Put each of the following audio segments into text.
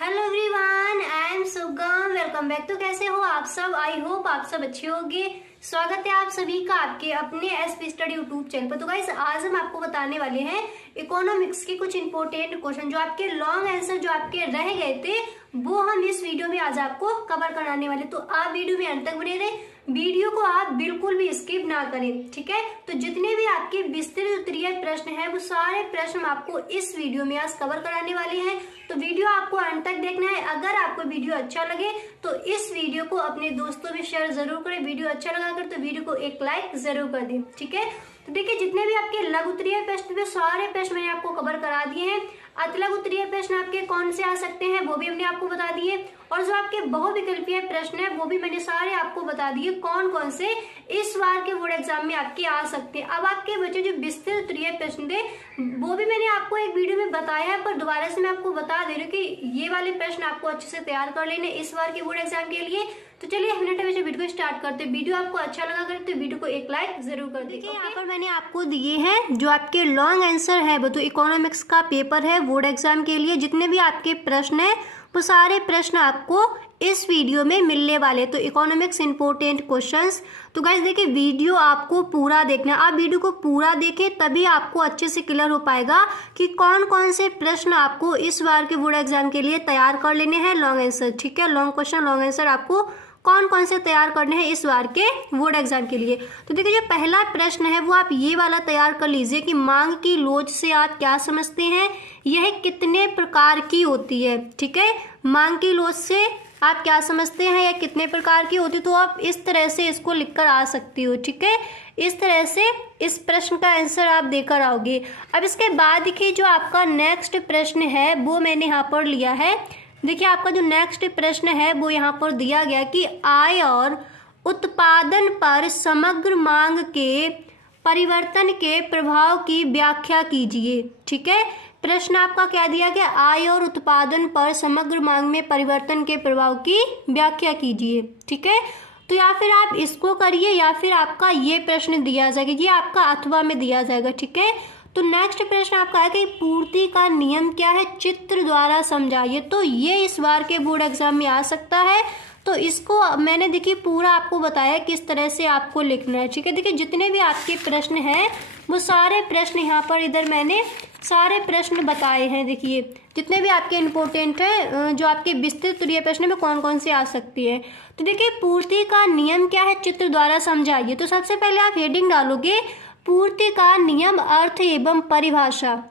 Hello everyone, I am सुगम। Welcome back. तो कैसे हो आप सब? आई होप आप सब अच्छे होंगे। स्वागत है आप सभी का आपके अपने एसपी स्टडी यूट्यूब चैनल पर। तो गाइस, आज हम आपको बताने वाले हैं इकोनॉमिक्स के कुछ इंपॉर्टेंट क्वेश्चन, जो आपके लॉन्ग आंसर जो आपके रह गए थे वो हम इस वीडियो में आज आपको कवर कराने वाले। तो आप वीडियो में अंत तक बने रहे, वीडियो को आप बिल्कुल भी स्किप ना करें, ठीक है। तो जितने भी आपके विस्तृत उत्तरीय प्रश्न हैं वो सारे प्रश्न हम आपको इस वीडियो में आज कवर कराने वाले हैं। तो वीडियो आपको अंत तक देखना है। अगर आपको वीडियो अच्छा लगे तो इस वीडियो को अपने दोस्तों में शेयर जरूर करें। वीडियो अच्छा लगा कर तो वीडियो को एक लाइक जरूर कर दें, ठीक है। तो देखिए, जितने भी आपके लघु उत्तरीय प्रश्न थे सारे प्रश्न मैंने आपको कवर करा दिए हैं। अतिलघु उत्तरीय प्रश्न आपके कौन से आ सकते हैं वो भी हमने आपको बता दिए, और जो आपके बहुविकल्पीय प्रश्न है वो भी मैंने सारे आपको बता दिए कौन कौन से इस बार के बोर्ड एग्जाम में आपके आ सकते हैं। अब आपके बच्चे जो विस्तृत उत्तरीय प्रश्न थे वो भी मैंने आपको एक वीडियो में बताया है, पर दोबारा से मैं आपको बता दे रही हूँ कि ये वाले प्रश्न आपको अच्छे से तैयार कर लेने इस बार के बोर्ड एग्जाम के लिए। तो चलिए हम वीडियो को स्टार्ट करते हैं। वीडियो आपको अच्छा लगा करे तो वीडियो को एक लाइक जरूर कर दीजिए। यहाँ पर मैंने आपको दिए हैं जो आपके लॉन्ग आंसर है, वो तो इकोनॉमिक्स का पेपर है बोर्ड एग्जाम के लिए। जितने भी आपके प्रश्न है वो सारे प्रश्न आपको इस वीडियो में मिलने वाले। तो इकोनॉमिक्स इंपॉर्टेंट क्वेश्चंस। तो गाइस देखिए, वीडियो आपको पूरा देखना है। आप वीडियो को पूरा देखें तभी आपको अच्छे से क्लियर हो पाएगा कि कौन कौन से प्रश्न आपको इस बार के बोर्ड एग्जाम के लिए तैयार कर लेने हैं लॉन्ग आंसर, ठीक है। लॉन्ग क्वेश्चन लॉन्ग आंसर आपको कौन कौन से तैयार करने हैं इस बार के बोर्ड एग्जाम के लिए। तो देखिए, जो पहला प्रश्न है वो आप ये वाला तैयार कर लीजिए कि मांग की लोच से आप क्या समझते हैं, यह कितने प्रकार की होती है, ठीक है। मांग की लोच से आप क्या समझते हैं या कितने प्रकार की होती है, तो आप इस तरह से इसको लिखकर आ सकती हो, ठीक है। इस तरह से इस प्रश्न का आंसर आप देकर आओगे। अब इसके बाद देखिए, जो आपका नेक्स्ट प्रश्न है वो मैंने यहाँ पर लिया है। देखिए, आपका जो नेक्स्ट प्रश्न है वो यहाँ पर दिया गया कि आय और उत्पादन पर समग्र मांग के परिवर्तन के प्रभाव की व्याख्या कीजिए, ठीक है। प्रश्न आपका क्या दिया गया, आय और उत्पादन पर समग्र मांग में परिवर्तन के प्रभाव की व्याख्या कीजिए, ठीक है। तो या फिर आप इसको करिए या फिर आपका ये प्रश्न दिया जाएगा, ये आपका अथवा में दिया जाएगा, ठीक है। तो नेक्स्ट प्रश्न आपका है कि पूर्ति का नियम क्या है, चित्र द्वारा समझाइए। तो ये इस बार के बोर्ड एग्जाम में आ सकता है। तो इसको मैंने देखिए पूरा आपको बताया किस तरह से आपको लिखना है, ठीक है। देखिए, जितने भी आपके प्रश्न हैं वो सारे प्रश्न यहाँ पर इधर मैंने सारे प्रश्न बताए हैं। देखिए, जितने भी आपके इम्पोर्टेंट हैं, जो आपके विस्तृत उत्तरीय प्रश्न में कौन कौन से आ सकती है। तो देखिए, पूर्ति का नियम क्या है, चित्र द्वारा समझाइए। तो सबसे पहले आप हेडिंग डालोगे पूर्ति का नियम, अर्थ एवं परिभाषा,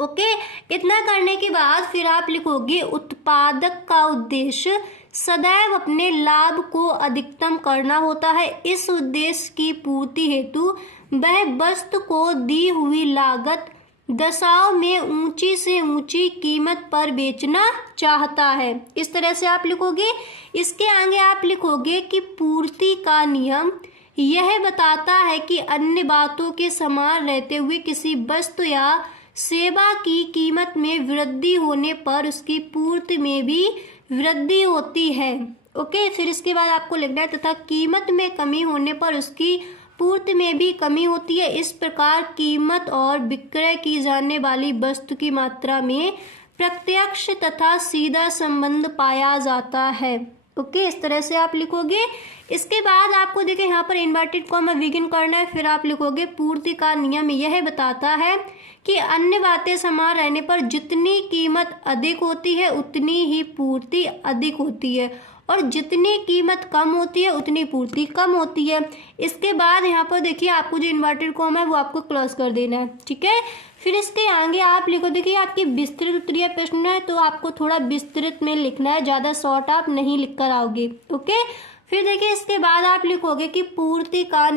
ओके। इतना करने के बाद फिर आप लिखोगे उत्पादक का उद्देश्य सदैव अपने लाभ को अधिकतम करना होता है। इस उद्देश्य की पूर्ति हेतु वह वस्तु को दी हुई लागत दशाओं में ऊंची से ऊंची कीमत पर बेचना चाहता है। इस तरह से आप लिखोगे। इसके आगे आप लिखोगे कि पूर्ति का नियम यह बताता है कि अन्य बातों के समान रहते हुए किसी वस्तु या सेवा की कीमत में वृद्धि होने पर उसकी पूर्ति में भी वृद्धि होती है, ओके। फिर इसके बाद आपको लिखना है तथा कीमत में कमी होने पर उसकी पूर्ति में भी कमी होती है। इस प्रकार कीमत और विक्रय की जाने वाली वस्तु की मात्रा में प्रत्यक्ष तथा सीधा संबंध पाया जाता है, ओके। इस तरह से आप लिखोगे। इसके बाद आपको देखिए यहाँ पर इन्वर्टेड कॉमा बिगिन करना है। फिर आप लिखोगे पूर्ति का नियम यह बताता है कि अन्य बातें समान रहने पर जितनी कीमत अधिक होती है उतनी ही पूर्ति अधिक होती है, और जितनी कीमत कम होती है उतनी पूर्ति कम होती है। इसके बाद यहाँ पर देखिए, आपको जो इन्वर्टेड कॉमा है वो आपको क्लोज कर देना है, ठीक है। फिर इसके आगे आप लिखो। देखिए, आपकी विस्तृत उत्तरीय प्रश्न है तो आपको थोड़ा विस्तृत में लिखना है, ज़्यादा शॉर्ट आप नहीं लिख कर आओगे, ओके। फिर देखिए, इसके बाद आप लिखोगे कि पूर्ति का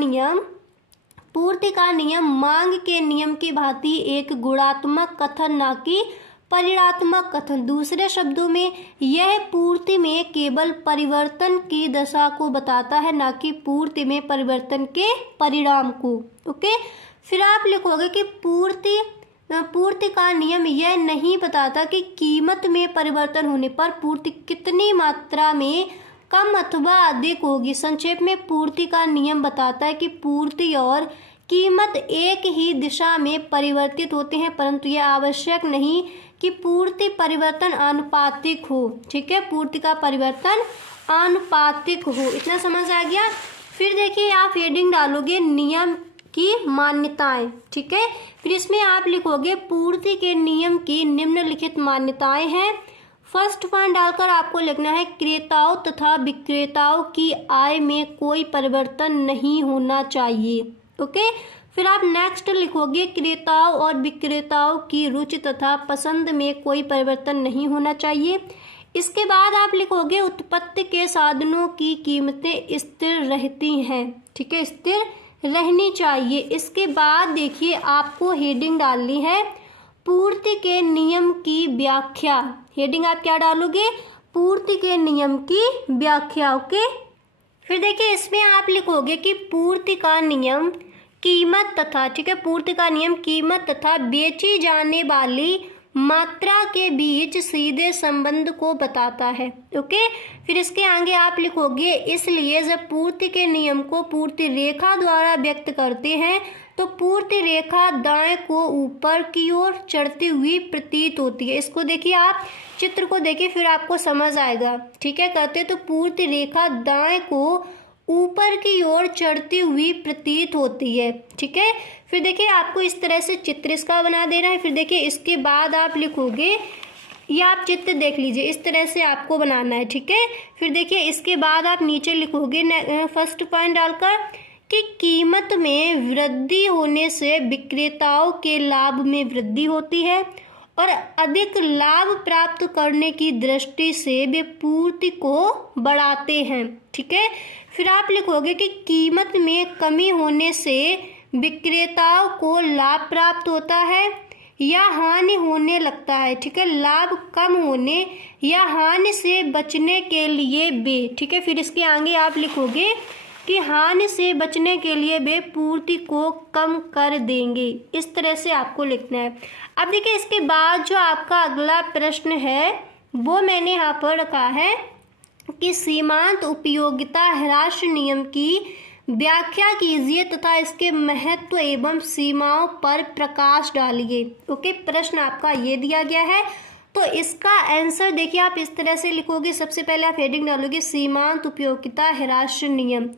नियम मांग के नियम की भांति एक गुणात्मक कथन ना कि परिणात्मक कथन। दूसरे शब्दों में यह पूर्ति में केवल परिवर्तन की दशा को बताता है, ना कि पूर्ति में परिवर्तन के परिणाम को, ओके। फिर आप लिखोगे कि पूर्ति का नियम यह नहीं बताता कि कीमत में परिवर्तन होने पर पूर्ति कितनी मात्रा में कम अथवा अधिक होगी। संक्षेप में पूर्ति का नियम बताता है कि पूर्ति और कीमत एक ही दिशा में परिवर्तित होते हैं, परंतु यह आवश्यक नहीं कि पूर्ति परिवर्तन आनुपातिक हो। ठीक है, पूर्ति का परिवर्तन आनुपातिक हो। इतना समझ आ गया। फिर देखिए आप हेडिंग डालोगे नियम की मान्यताएं। ठीक है, फिर इसमें आप लिखोगे पूर्ति के नियम की निम्नलिखित मान्यताएं हैं। फर्स्ट पॉइंट डालकर आपको लिखना है क्रेताओं तथा विक्रेताओं की आय में कोई परिवर्तन नहीं होना चाहिए। ओके, फिर आप नेक्स्ट लिखोगे क्रेताओं और विक्रेताओं की रुचि तथा पसंद में कोई परिवर्तन नहीं होना चाहिए। इसके बाद आप लिखोगे उत्पत्ति के साधनों की कीमतें स्थिर रहती हैं। ठीक है, स्थिर रहनी चाहिए। इसके बाद देखिए आपको हेडिंग डालनी है पूर्ति के नियम की व्याख्या। हेडिंग आप क्या डालोगे? पूर्ति के नियम की व्याख्या। ओके, फिर देखिए इसमें आप लिखोगे कि पूर्ति का नियम कीमत तथा, ठीक है, पूर्ति का नियम कीमत तथा बेची जाने वाली मात्रा के बीच सीधे संबंध को बताता है। ओके, फिर इसके आगे आप लिखोगे इसलिए जब पूर्ति के नियम को पूर्ति रेखा द्वारा व्यक्त करते हैं तो पूर्ति रेखा दाएं को ऊपर की ओर चढ़ती हुई प्रतीत होती है। इसको देखिए, आप चित्र को देखिए फिर आपको समझ आएगा। ठीक है, करते तो पूर्ति रेखा दाएं को ऊपर की ओर चढ़ती हुई प्रतीत होती है। ठीक है, फिर देखिए आपको इस तरह से चित्र इसका बना देना है। फिर देखिए इसके बाद आप लिखोगे, ये आप चित्र देख लीजिए, इस तरह से आपको बनाना है। ठीक है, फिर देखिए इसके बाद आप नीचे लिखोगे फर्स्ट पॉइंट डालकर कि कीमत में वृद्धि होने से विक्रेताओं के लाभ में वृद्धि होती है और अधिक लाभ प्राप्त करने की दृष्टि से वे पूर्ति को बढ़ाते हैं। ठीक है, फिर आप लिखोगे कि कीमत में कमी होने से विक्रेताओं को लाभ प्राप्त होता है या हानि होने लगता है। ठीक है, लाभ कम होने या हानि से बचने के लिए वे, ठीक है, फिर इसके आगे आप लिखोगे कि हानि से बचने के लिए वे पूर्ति को कम कर देंगे। इस तरह से आपको लिखना है। अब देखिए इसके बाद जो आपका अगला प्रश्न है वो मैंने यहाँ पर रखा है कि सीमांत उपयोगिता ह्रास नियम की व्याख्या कीजिए तथा इसके महत्व एवं सीमाओं पर प्रकाश डालिए। ओके, प्रश्न आपका ये दिया गया है। तो इसका आंसर देखिए आप इस तरह से लिखोगे। सबसे पहले आप हेडिंग डालोगे सीमांत उपयोगिता ह्रास नियम।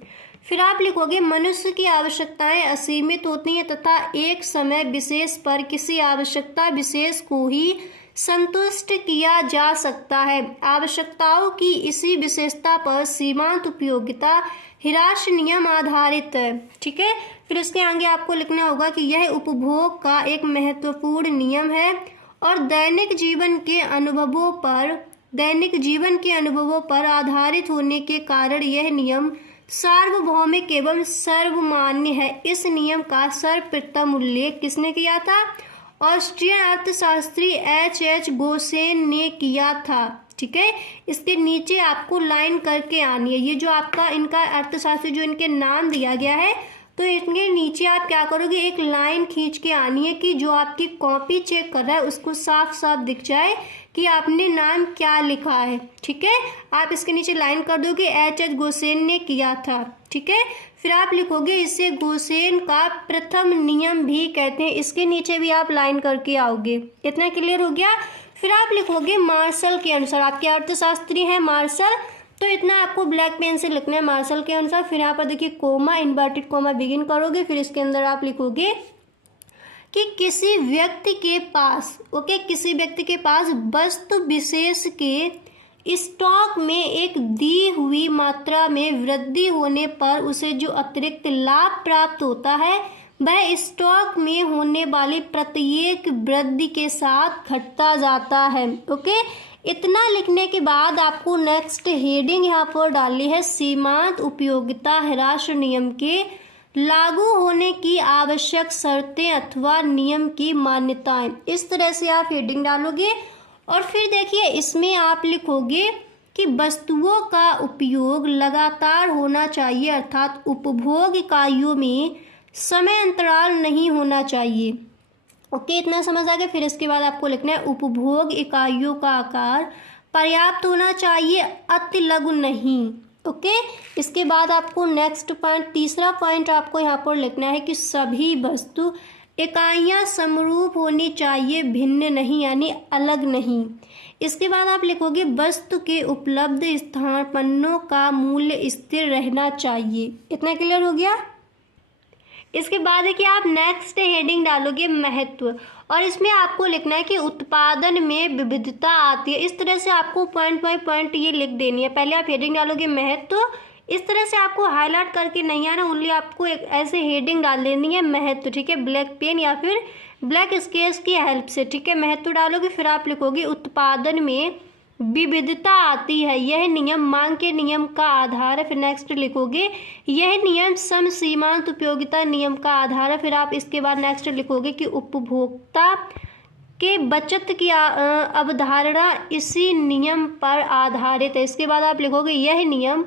फिर आप लिखोगे मनुष्य की आवश्यकताएं असीमित होती हैं तथा एक समय विशेष पर किसी आवश्यकता विशेष को ही संतुष्ट किया जा सकता है। आवश्यकताओं की इसी विशेषता पर सीमांत उपयोगिता ह्रास नियम आधारित है। ठीक है, फिर इसके आगे आपको लिखना होगा कि यह उपभोग का एक महत्वपूर्ण नियम है और दैनिक जीवन के अनुभवों पर आधारित होने के कारण यह नियम सार्वभौमिक एवं सर्वमान्य है। इस नियम का सर्वप्रथम उल्लेख किसने किया था? ऑस्ट्रियन अर्थशास्त्री H.H. गोसेन ने किया था। ठीक है, इसके नीचे आपको लाइन करके आनी है। ये जो आपका इनका अर्थशास्त्री जो इनके नाम दिया गया है तो इनके नीचे आप क्या करोगे, एक लाइन खींच के आनी है कि जो आपकी कॉपी चेक कर रहा है उसको साफ साफ दिख जाए कि आपने नाम क्या लिखा है। ठीक है, आप इसके नीचे लाइन कर दोगे H.H. गोसेन ने किया था। ठीक है, फिर आप लिखोगे इसे गोसेन का प्रथम नियम भी कहते हैं। इसके नीचे भी आप लाइन करके आओगे। इतना क्लियर हो गया। फिर आप लिखोगे मार्शल के अनुसार, आपके अर्थशास्त्री हैं मार्शल, तो इतना आपको ब्लैक पेन से लिखना है मार्शल के अनुसार। फिर यहाँ पर देखिए कोमा, इन्वर्टेड कोमा बिगिन करोगे। फिर इसके अंदर आप लिखोगे कि किसी व्यक्ति के पास, ओके, किसी व्यक्ति के पास वस्तु विशेष के स्टॉक में एक दी हुई मात्रा में वृद्धि होने पर उसे जो अतिरिक्त लाभ प्राप्त होता है वह स्टॉक में होने वाली प्रत्येक वृद्धि के साथ घटता जाता है। ओके, इतना लिखने के बाद आपको नेक्स्ट हेडिंग यहाँ पर डालनी है सीमांत उपयोगिता ह्रास नियम के लागू होने की आवश्यक शर्तें अथवा नियम की मान्यताएं। इस तरह से आप हेडिंग डालोगे और फिर देखिए इसमें आप लिखोगे कि वस्तुओं का उपयोग लगातार होना चाहिए, अर्थात उपभोग इकाइयों में समय अंतराल नहीं होना चाहिए। ओके, इतना समझ आ गया। फिर इसके बाद आपको लिखना है उपभोग इकाइयों का आकार पर्याप्त होना चाहिए, अति लघु नहीं। ओके। इसके बाद आपको नेक्स्ट पॉइंट, तीसरा पॉइंट आपको यहाँ पर लिखना है कि सभी वस्तु इकाइयाँ समरूप होनी चाहिए, भिन्न नहीं, यानी अलग नहीं। इसके बाद आप लिखोगे वस्तु के उपलब्ध स्थानापन्नों का मूल्य स्थिर रहना चाहिए। इतना क्लियर हो गया। इसके बाद है कि आप नेक्स्ट हेडिंग डालोगे महत्व, और इसमें आपको लिखना है कि उत्पादन में विविधता आती है। इस तरह से आपको पॉइंट बाय पॉइंट ये लिख देनी है। पहले आप हेडिंग डालोगे महत्व, इस तरह से आपको हाईलाइट करके नहीं आना, ओनली आपको एक ऐसे हेडिंग डाल देनी है महत्व, ठीक है, ब्लैक पेन या फिर ब्लैक स्केच की हेल्प से, ठीक है। महत्व डालोगे, फिर आप लिखोगे उत्पादन में विविधता आती है, यह नियम मांग के नियम का आधार है। फिर नेक्स्ट लिखोगे यह नियम सम सीमांत उपयोगिता नियम का आधार है। फिर आप इसके बाद नेक्स्ट लिखोगे कि उपभोक्ता के बचत की अवधारणा इसी नियम पर आधारित है। इसके बाद आप लिखोगे यह नियम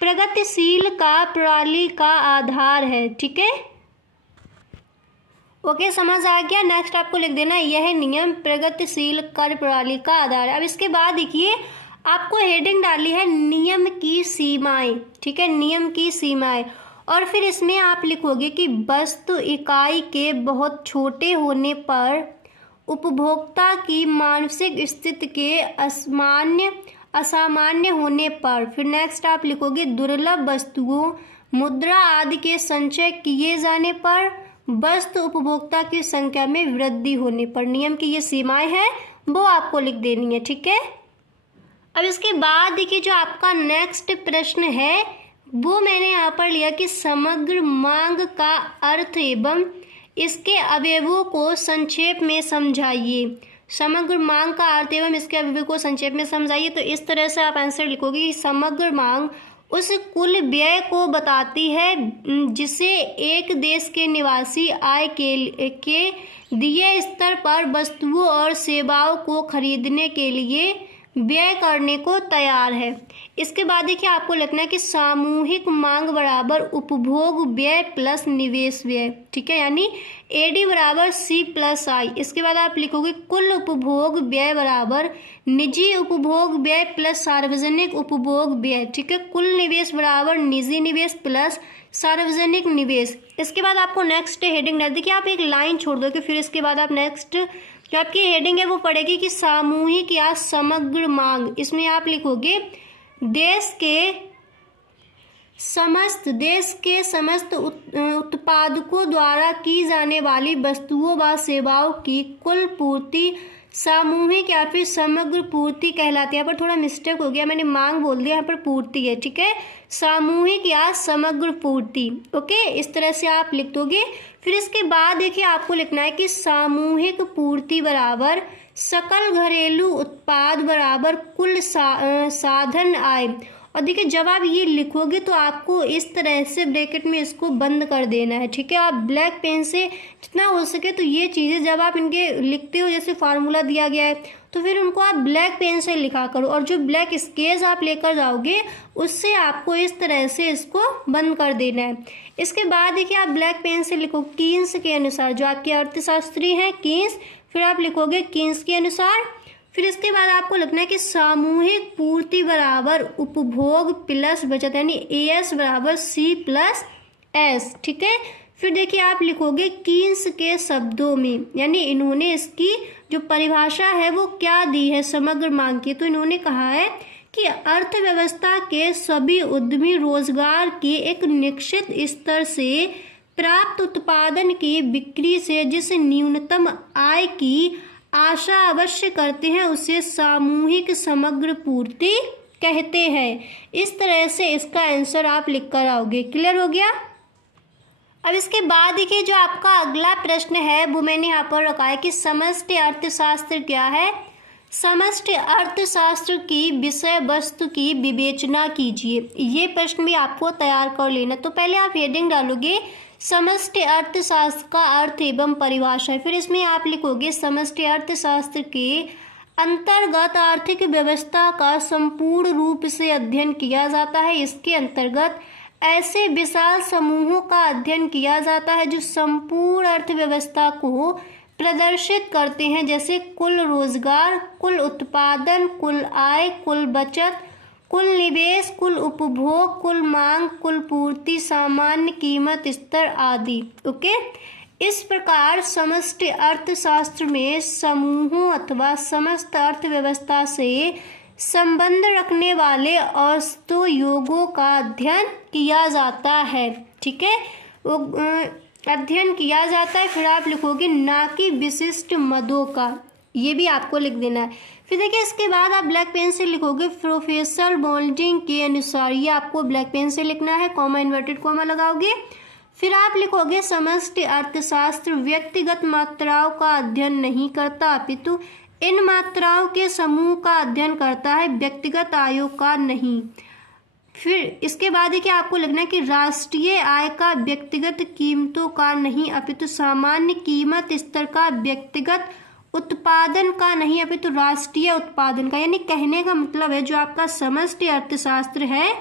प्रगतिशील का प्रणाली का आधार है, ठीक है। ओके, समझ आ गया। नेक्स्ट आपको लिख देना यह नियम प्रगतिशील कर प्रणाली का आधार है। अब इसके बाद देखिए आपको हेडिंग डाली है नियम की सीमाएं, ठीक है, नियम की सीमाएं। और फिर इसमें आप लिखोगे कि वस्तु इकाई के बहुत छोटे होने पर उपभोक्ता की मानसिक स्थिति के असामान्य होने पर। फिर नेक्स्ट आप लिखोगे दुर्लभ वस्तुओं, मुद्रा आदि के संचय किए जाने पर, वस्तु उपभोक्ता की संख्या में वृद्धि होने पर। नियम की ये सीमाएं हैं वो आपको लिख देनी है, ठीक है। अब इसके बाद देखिए जो आपका नेक्स्ट प्रश्न है वो मैंने यहाँ पर लिया कि समग्र मांग का अर्थ एवं इसके अवयवों को संक्षेप में समझाइए। समग्र मांग का अर्थ एवं इसके अवयवों को संक्षेप में समझाइए। तो इस तरह से आप आंसर लिखोगे कि समग्र मांग उस कुल व्यय को बताती है जिसे एक देश के निवासी आय के दिए स्तर पर वस्तुओं और सेवाओं को खरीदने के लिए व्यय करने को तैयार है। इसके बाद देखिए आपको लिखना है कि सामूहिक मांग बराबर उपभोग व्यय प्लस निवेश व्यय, ठीक है, यानी AD बराबर C+I। इसके बाद आप लिखोगे कुल उपभोग व्यय बराबर निजी उपभोग व्यय प्लस सार्वजनिक उपभोग व्यय, ठीक है। कुल निवेश बराबर निजी निवेश प्लस सार्वजनिक निवेश। इसके बाद आपको नेक्स्ट हेडिंग डाल देखिए आप एक लाइन छोड़ दोगे, फिर इसके बाद आप नेक्स्ट जो आपकी हेडिंग है वो पड़ेगी कि सामूहिक या समग्र मांग। इसमें आप लिखोगे देश के समस्त उत्पादकों द्वारा की जाने वाली वस्तुओं व सेवाओं की कुल पूर्ति सामूहिक या फिर समग्र पूर्ति कहलाती है। यहाँ पर थोड़ा मिस्टेक हो गया, मैंने मांग बोल दिया, यहाँ पर पूर्ति है, ठीक है, सामूहिक या समग्र पूर्ति। ओके, इस तरह से आप लिख दोगे। फिर इसके बाद देखिए आपको लिखना है कि सामूहिक पूर्ति बराबर सकल घरेलू उत्पाद बराबर कुल साधन आय। और देखिए जब आप ये लिखोगे तो आपको इस तरह से ब्रैकेट में इसको बंद कर देना है, ठीक है। आप ब्लैक पेन से जितना हो सके तो ये चीज़ें जब आप इनके लिखते हो, जैसे फार्मूला दिया गया है तो फिर उनको आप ब्लैक पेन से लिखा करो, और जो ब्लैक स्केच आप लेकर जाओगे उससे आपको इस तरह से इसको बंद कर देना है। इसके बाद देखिए आप ब्लैक पेन से लिखो कीन्स के अनुसार, जो आपके अर्थशास्त्री हैं कीन्स, फिर आप लिखोगे कीन्स के अनुसार। फिर इसके बाद आपको लिखना है कि सामूहिक पूर्ति बराबर उपभोग प्लस बचत, यानी AS बराबर C+S, ठीक है। फिर देखिए आप लिखोगे कीन्स के शब्दों में, यानी इन्होंने इसकी जो परिभाषा है वो क्या दी है समग्र मांग की। तो इन्होंने कहा है कि अर्थव्यवस्था के सभी उद्यमी रोजगार के एक निश्चित स्तर से प्राप्त उत्पादन की बिक्री से जिस न्यूनतम आय की आशा अवश्य करते हैं उसे सामूहिक समग्र पूर्ति कहते हैं। इस तरह से इसका आंसर आप लिख कर आओगे। क्लियर हो गया। अब इसके बाद देखिए जो आपका अगला प्रश्न है वो मैंने यहाँ पर रखा है कि समष्टि अर्थशास्त्र क्या है। समष्टि अर्थशास्त्र की विषय वस्तु की विवेचना कीजिए। ये प्रश्न भी आपको तैयार कर लेना। तो पहले आप हेडिंग डालोगे समष्टि अर्थशास्त्र का अर्थ एवं परिभाषा। फिर इसमें आप लिखोगे समष्टि अर्थशास्त्र के अंतर्गत आर्थिक व्यवस्था का संपूर्ण रूप से अध्ययन किया जाता है। इसके अंतर्गत ऐसे विशाल समूहों का अध्ययन किया जाता है जो संपूर्ण अर्थव्यवस्था को प्रदर्शित करते हैं, जैसे कुल रोजगार, कुल उत्पादन, कुल आय, कुल बचत, कुल निवेश, कुल उपभोग, कुल मांग, कुल पूर्ति, सामान्य कीमत स्तर आदि। ओके, इस प्रकार समष्टि अर्थशास्त्र में समूहों अथवा समस्त अर्थव्यवस्था से संबंध रखने वाले औसतों योगों का अध्ययन किया जाता है। ठीक है, अध्ययन किया जाता है। फिर आप लिखोगे ना कि विशिष्ट मदों का, ये भी आपको लिख देना है। फिर देखिए इसके बाद आप ब्लैक पेन से लिखोगे प्रोफेसर बोल्डिंग के अनुसार, ये आपको ब्लैक पेन से लिखना है, कॉमा इन्वर्टेड कॉमा लगाओगे। फिर आप लिखोगे समष्टि अर्थशास्त्र व्यक्तिगत मात्राओं का अध्ययन नहीं करता अपितु इन मात्राओं के समूह का अध्ययन करता है, व्यक्तिगत आयों का नहीं। फिर इसके बाद देखिए आपको लिखना है कि राष्ट्रीय आय का व्यक्तिगत कीमतों का नहीं अपितु सामान्य कीमत स्तर का, व्यक्तिगत उत्पादन का नहीं अपितु राष्ट्रीय उत्पादन का। यानी कहने का मतलब है जो आपका समष्टि अर्थशास्त्र है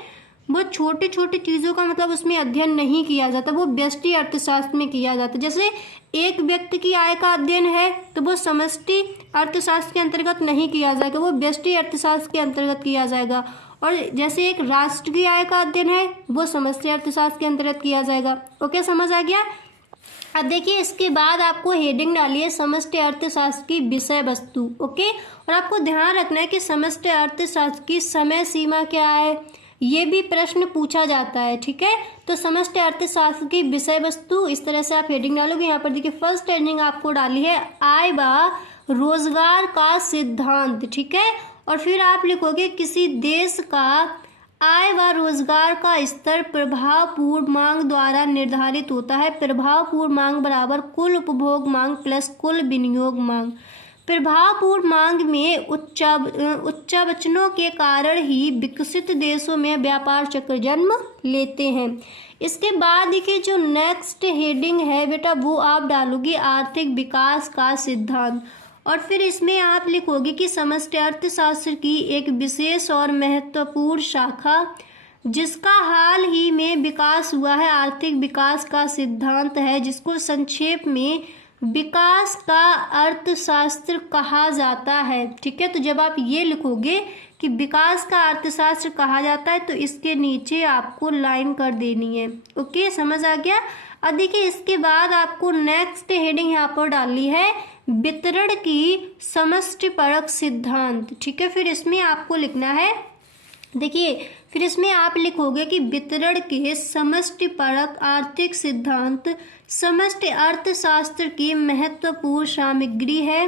वो छोटी छोटी चीज़ों का मतलब उसमें अध्ययन नहीं किया जाता, वो व्यष्टि अर्थशास्त्र में किया जाता है। जैसे एक व्यक्ति की आय का अध्ययन है तो वो समष्टि अर्थशास्त्र के अंतर्गत नहीं किया जाएगा, वो व्यष्टि अर्थशास्त्र के अंतर्गत किया जाएगा। और जैसे एक राष्ट्र की आय का अध्ययन है वो समष्टि अर्थशास्त्र के अंतर्गत किया जाएगा। ओके, समझ आ गया। अब देखिए इसके बाद आपको हेडिंग डालिए समष्टि अर्थशास्त्र की विषय वस्तु। ओके, और आपको ध्यान रखना है कि समष्टि अर्थशास्त्र की समय सीमा क्या है, ये भी प्रश्न पूछा जाता है। ठीक है, तो समष्टि अर्थशास्त्र की विषय वस्तु इस तरह से आप हेडिंग डालोगे। यहाँ पर देखिए फर्स्ट हेडिंग आपको डाली है आय व रोजगार का सिद्धांत। ठीक है, और फिर आप लिखोगे किसी देश का आय व रोजगार का स्तर प्रभावपूर्ण मांग द्वारा निर्धारित होता है। प्रभावपूर्ण मांग बराबर कुल उपभोग मांग प्लस कुल विनियोग मांग। प्रभावपूर्ण मांग में उच्चावचनों के कारण ही विकसित देशों में व्यापार चक्र जन्म लेते हैं। इसके बाद देखिए जो नेक्स्ट हेडिंग है बेटा वो आप डालोगे आर्थिक विकास का सिद्धांत। और फिर इसमें आप लिखोगे कि समष्टि अर्थशास्त्र की एक विशेष और महत्वपूर्ण शाखा जिसका हाल ही में विकास हुआ है आर्थिक विकास का सिद्धांत है, जिसको संक्षेप में विकास का अर्थशास्त्र कहा जाता है। ठीक है, तो जब आप ये लिखोगे कि विकास का अर्थशास्त्र कहा जाता है तो इसके नीचे आपको लाइन कर देनी है। ओके, समझ आ गया। अब देखिए इसके बाद आपको नेक्स्ट हेडिंग यहाँ पर डालनी है वितरण की समष्टिपरक सिद्धांत। ठीक है, फिर इसमें आपको लिखना है, देखिए फिर इसमें आप लिखोगे कि वितरण के समष्टिपरक आर्थिक सिद्धांत समष्टि अर्थशास्त्र की महत्वपूर्ण सामग्री है।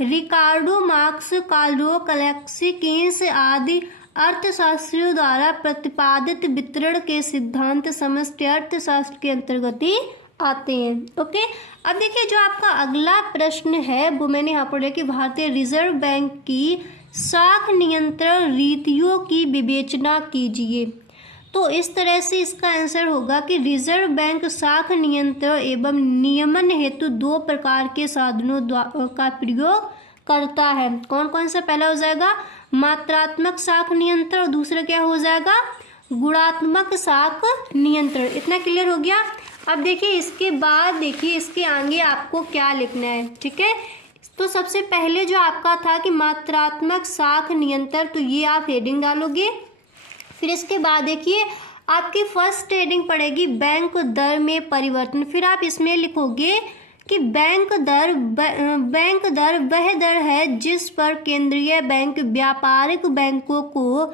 रिकार्डो मार्क्स, कार्लो कलेक्सी, कीन्स आदि अर्थशास्त्रियों द्वारा प्रतिपादित वितरण के सिद्धांत समष्टि अर्थशास्त्र के अंतर्गत ही आते हैं। ओके, अब देखिए जो आपका अगला प्रश्न है वो मैंने यहाँ पर लिखा कि भारतीय रिजर्व बैंक की साख नियंत्रण रीतियों की विवेचना कीजिए। तो इस तरह से इसका आंसर होगा कि रिजर्व बैंक साख नियंत्रण एवं नियमन हेतु दो प्रकार के साधनों का प्रयोग करता है। कौन कौन सा? पहला हो जाएगा मात्रात्मक साख नियंत्रण और दूसरा क्या हो जाएगा गुणात्मक साख नियंत्रण। इतना क्लियर हो गया। अब देखिए इसके बाद देखिए इसके आगे आपको क्या लिखना है। ठीक है, तो सबसे पहले जो आपका था कि मात्रात्मक साख नियंत्रण, तो ये आप हेडिंग डालोगे। फिर इसके बाद देखिए आपकी फर्स्ट हेडिंग पड़ेगी बैंक दर में परिवर्तन। फिर आप इसमें लिखोगे कि बैंक दर वह दर है जिस पर केंद्रीय बैंक व्यापारिक बैंकों को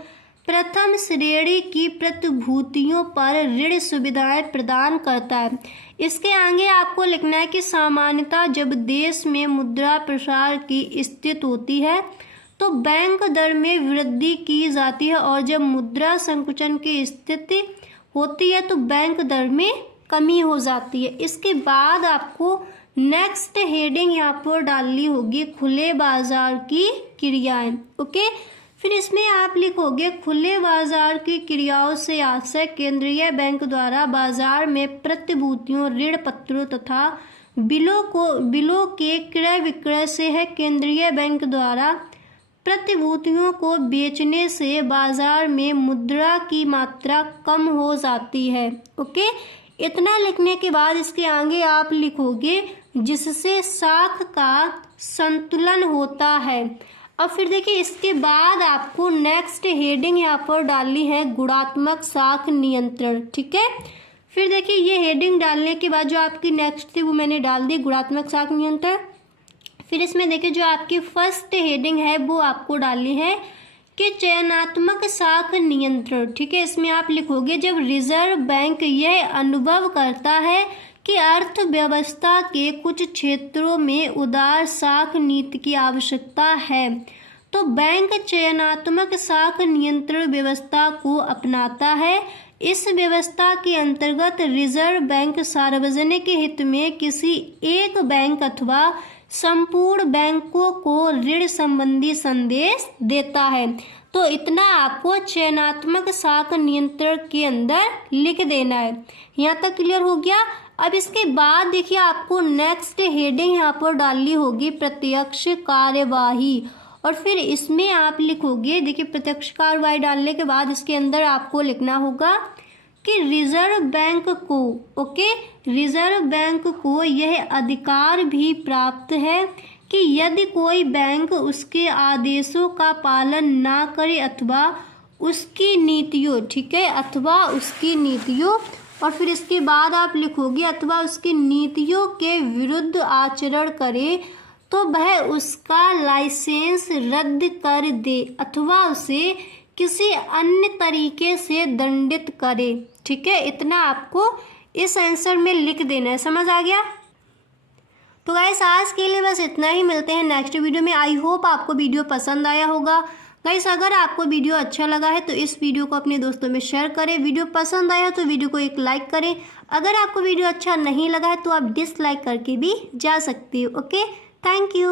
प्रथम श्रेणी की प्रतिभूतियों पर ऋण सुविधाएं प्रदान करता है। इसके आगे आपको लिखना है कि सामान्यतः जब देश में मुद्रा प्रसार की स्थिति होती है तो बैंक दर में वृद्धि की जाती है और जब मुद्रा संकुचन की स्थिति होती है तो बैंक दर में कमी हो जाती है। इसके बाद आपको नेक्स्ट हेडिंग यहाँ पर डालनी होगी खुले बाजार की क्रियाएं। ओके, फिर इसमें आप लिखोगे खुले बाजार की क्रियाओं से आशय केंद्रीय बैंक द्वारा बाजार में प्रतिभूतियों, ऋण पत्रों तथा बिलों के क्रय विक्रय से है। केंद्रीय बैंक द्वारा प्रतिभूतियों को बेचने से बाजार में मुद्रा की मात्रा कम हो जाती है। ओके, इतना लिखने के बाद इसके आगे आप लिखोगे जिससे साख का संतुलन होता है। और फिर देखिए इसके बाद आपको नेक्स्ट हेडिंग यहाँ पर डालनी है गुणात्मक साख नियंत्रण, ठीक है। फिर देखिए ये हेडिंग डालने के बाद जो आपकी नेक्स्ट थी वो मैंने डाल दी गुणात्मक साख नियंत्रण। फिर इसमें देखिए जो आपकी फर्स्ट हेडिंग है वो आपको डालनी है कि चयनात्मक साख नियंत्रण, ठीक है। इसमें आप लिखोगे जब रिजर्व बैंक यह अनुभव करता है कि अर्थव्यवस्था के कुछ क्षेत्रों में उदार साख नीति की आवश्यकता है तो बैंक चयनात्मक साख नियंत्रण व्यवस्था को अपनाता है। इस व्यवस्था के अंतर्गत रिजर्व बैंक सार्वजनिक हित में किसी एक बैंक अथवा संपूर्ण बैंकों को ऋण संबंधी संदेश देता है। तो इतना आपको चयनात्मक साख नियंत्रण के अंदर लिख देना है। यहाँ तक क्लियर हो गया। अब इसके बाद देखिए आपको नेक्स्ट हेडिंग यहाँ पर डालनी होगी प्रत्यक्ष कार्यवाही, और फिर इसमें आप लिखोगे, देखिए प्रत्यक्ष कार्यवाही डालने के बाद इसके अंदर आपको लिखना होगा कि रिजर्व बैंक को, ओके, रिजर्व बैंक को यह अधिकार भी प्राप्त है कि यदि कोई बैंक उसके आदेशों का पालन ना करे अथवा उसकी नीतियों, ठीक है, अथवा उसकी नीतियों, और फिर इसके बाद आप लिखोगे अथवा उसकी नीतियों के विरुद्ध आचरण करे तो वह उसका लाइसेंस रद्द कर दे अथवा उसे किसी अन्य तरीके से दंडित करे, ठीक है। इतना आपको इस आंसर में लिख देना है। समझ आ गया? तो गाइस आज के लिए बस इतना ही। मिलते हैं नेक्स्ट वीडियो में। आई होप आपको वीडियो पसंद आया होगा। गाइस अगर आपको वीडियो अच्छा लगा है तो इस वीडियो को अपने दोस्तों में शेयर करें। वीडियो पसंद आया तो वीडियो को एक लाइक करें। अगर आपको वीडियो अच्छा नहीं लगा है तो आप डिसलाइक करके भी जा सकते हो। Okay, thank you.